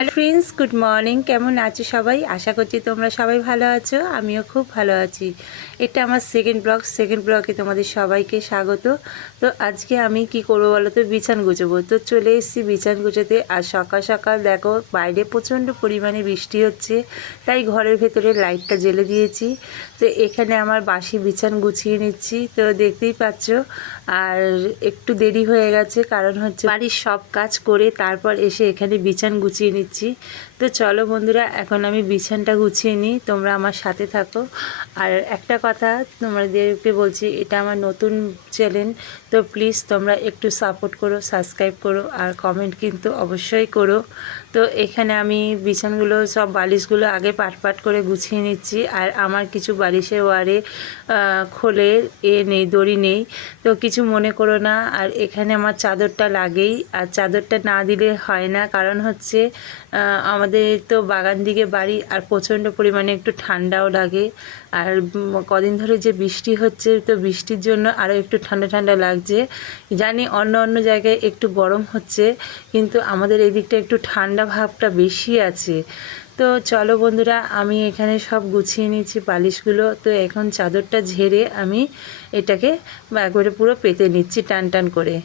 Hello friends, good morning. কেমন আছো সবাই? আশা করছি তোমরা সবাই ভালো আছো। আমিও খুব ভালো আছি। এটা আমার সেকেন্ড ব্লগে তোমাদের সবাইকে স্বাগত। তো আজকে আমি কি করবো বলো তো, বিছান গুছাবো। তো চলে এসেছি বিছান গুছাতে। আর সকাল সকাল দেখো বাইরে প্রচণ্ড পরিমাণে বৃষ্টি হচ্ছে, তাই ঘরের ভেতরে লাইটটা জ্বেলে দিয়েছি। তো এখানে আমার বাসি বিছান গুছিয়ে নিচ্ছি, তো দেখতেই পাচ্ছ। আর একটু দেরি হয়ে গেছে, কারণ হচ্ছে বাড়ির সব কাজ করে তারপর এসে এখানে বিছান গুছিয়ে নিচ্ছি। তো চলো বন্ধুরা, এখন আমি বিছানটা গুছিয়ে নিই, তোমরা আমার সাথে থাকো। আর একটা কথা তোমাদেরকে বলছি, এটা আমার নতুন চ্যানেল, তো প্লিজ তোমরা একটু সাপোর্ট করো, সাবস্ক্রাইব করো, আর কমেন্ট কিন্তু অবশ্যই করো। তো এখানে আমি বিছানগুলো সব বালিশগুলো আগে পাট করে গুছিয়ে নিচ্ছি। আর আমার কিছু বালিশের ওয়ারে খোলে নেই, দড়ি নেই, তো কিছু মনে করো না। আর এখানে আমার চাদরটা লাগেই, আর চাদরটা না দিলে হয় না, কারণ হচ্ছে আমাদের তো বাগান দিকে বাড়ি, আর প্রচণ্ড পরিমাণে একটু ঠান্ডাও লাগে। আর কদিন ধরে যে বৃষ্টি হচ্ছে, তো বৃষ্টির জন্য আরও একটু ঠান্ডা ঠান্ডা লাগছে। জানি অন্য জায়গায় একটু গরম হচ্ছে, কিন্তু আমাদের এই দিকটা একটু ঠান্ডা ভাবটা বেশি আছে। তো চলো বন্ধুরা, আমি এখানে সব গুছিয়ে নিচ্ছি বালিশগুলো। তো এখন চাদরটা ঝেড়ে আমি এটাকে একবারে পুরো পেতে নিচ্ছি টান টান করে।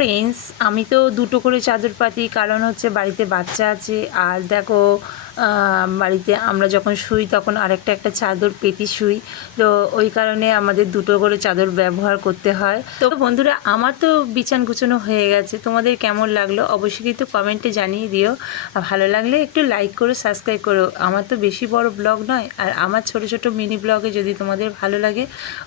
ফ্রেন্ডস, আমি তো দুটো করে চাদর পাতি, কারণ হচ্ছে বাড়িতে বাচ্চা আছে। আর দেখো বাড়িতে আমরা যখন শুই তখন একটা চাদর পেতে শুই, তো ওই কারণে আমাদের দুটো করে চাদর ব্যবহার করতে হয়। তো বন্ধুরা, আমার তো বিছান গুছানো হয়ে গেছে, তোমাদের কেমন লাগলো অবশ্যই কিন্তু কমেন্টে জানিয়ে দিও। আর ভালো লাগলে একটু লাইক করো, সাবস্ক্রাইব করো। আমার তো বেশি বড় ব্লগ নয়, আর আমার ছোট ছোট মিনি ব্লগে যদি তোমাদের ভালো লাগে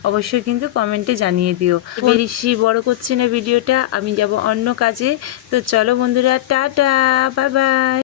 অবশ্যই কিন্তু কমেন্টে জানিয়ে দিও। বেশি বড় করছি না ভিডিওটা, আমি যাব অন্য কাজে। তো চলো বন্ধুরা, টাটা, বাই বাই।